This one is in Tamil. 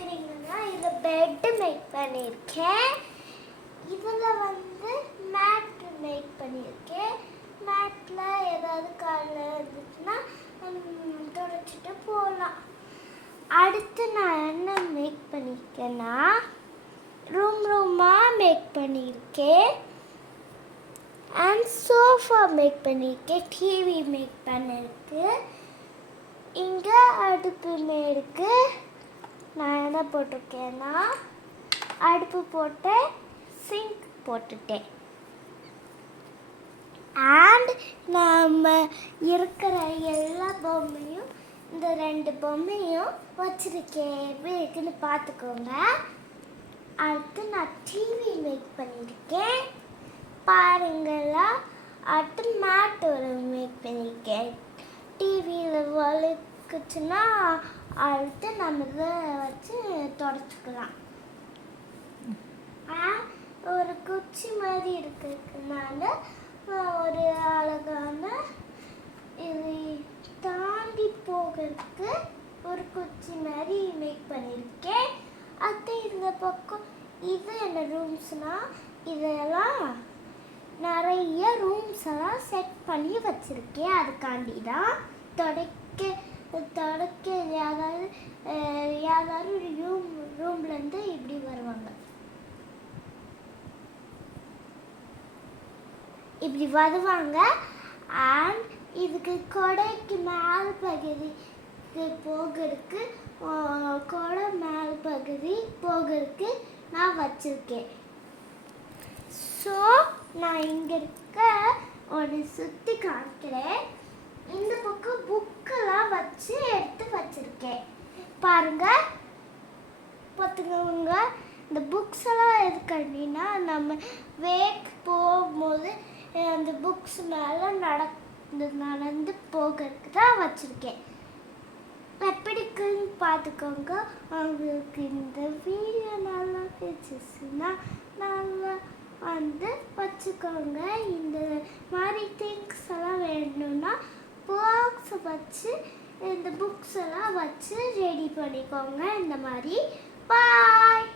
பார்க்குறீங்கன்னா இதில் பெட்டு மேக் பண்ணியிருக்கேன். இதில் மேட் மேக் பண்ணியிருக்கேன். மேட்டில் ஏதாவது காலில் இருந்துச்சுன்னா துடைச்சிட்டு போகலாம். அடுத்து நான் என்ன மேக் பண்ணியிருக்கேன்னா ரூமாக மேக் பண்ணியிருக்கேன். அண்ட் சோஃபா மேக் பண்ணியிருக்கேன். டிவி மேக் பண்ணியிருக்கு. இங்கே அடுப்பு மேற்கு நான் என்ன போட்டிருக்கேன்னா அடுப்பு போட்டேன், சிங்க் போட்டுட்டேன். அண்ட் நம்ம இருக்கிற எல்லா பொம்மையும் இந்த 2 பொம்மையும் வச்சுருக்கேன். எப்படி இருக்குன்னு பார்த்துக்கோங்க. அடுத்து நான் டிவி மேக் பண்ணியிருக்கேன் பாருங்களா. அடுத்து மேட் ஒரு மேக் பண்ணியிருக்கேன். டிவியில் வழுக்குச்சுன்னா அடுத்து நம்ம இதை வச்சு தொடச்சிக்கலாம். ஒரு குச்சி மாதிரி இருக்கிறதுனால ஒரு அழகான இது தாண்டி போகிறதுக்கு ஒரு குச்சி மாதிரி மேக் பண்ணியிருக்கேன். அது இந்த பக்கம் இது என்ன ரூம்ஸ்னால் இதெல்லாம் நிறைய ரூம்ஸ் எல்லாம் செட் பண்ணி வச்சுருக்கேன். அதுக்காண்டி தான் தொடக்க யாராவது ரூம்லேருந்து இப்படி வருவாங்க. இப்படி வருவாங்க. அண்ட் இதுக்கு கொடைக்கு மேல் பகுதிக்கு போகிறதுக்கு கொடை மேல் பகுதி போகிறதுக்கு நான் வச்சுருக்கேன். ஸோ நான் இங்கே இருக்க ஒரு சுற்றி காமிக்கிறேன். இந்த பக்கம் புக்கெல்லாம் வச்சு எடுத்து வச்சுருக்கேன் பாருங்க. பார்த்துக்கோங்க. இந்த புக்ஸ் எல்லாம் எதுக்குன்னா நம்ம வேக் போகும்போது அந்த புக்ஸ் மேலே நடந்து போகிறதுக்கு தான் வச்சுருக்கேன். எப்படிக்குன்னு பார்த்துக்கோங்க. உங்களுக்கு இந்த வீடியோ நல்லா பிடிச்சிச்சுன்னா நல்லா வச்சுக்கோங்க. இந்த மாதிரி திங்ஸ் எல்லாம் வேணும்னா பாக்ஸ் வச்சு இந்த புக்ஸ் எல்லாம் வச்சு ரெடி பண்ணிக்கோங்க. இந்த மாதிரி பாய்.